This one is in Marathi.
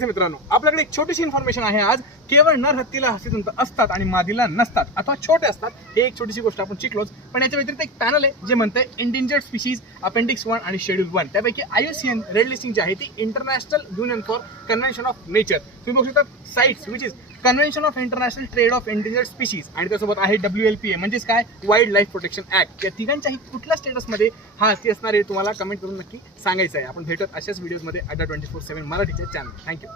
विद्यार्थी मित्रांनो, आपल्याकडे एक छोटीशी इन्फॉर्मेशन आहे आज. केवळ नर हत्तीला हस्तिदंत असतात आणि मादीला नसतात अथवा छोटे असतात, हे एक छोटीशी गोष्ट आपण शिकलोच. पण याच्या व्यतिरिक्त एक पॅनल आहे जे म्हणतंय एंडेंजर्ड स्पीशीज अपेंडिक्स 1 आणि शेड्यूल 1. त्यापैकी IUCN रेड लिस्टिंग जी आहे ती international union for convention of nature. तुम्ही बघू शकता sites which is convention of international trade off endangered species आणि त्यासोबत आहे WLPA म्हणजेच काय, वाईल्ड लाईफ प्रोटेक्शन ऍक्ट. या तिघांच्याही कुठल्या स्टेटसमध्ये हा हत्ती असणार आहे तुम्हाला कमेंट करून नक्की सांगायचं आहे. आपण भेटत अशाच व्हिडिओजमध्ये अड्डा 24/7 मराठीच्या चॅनल. थँक्यू.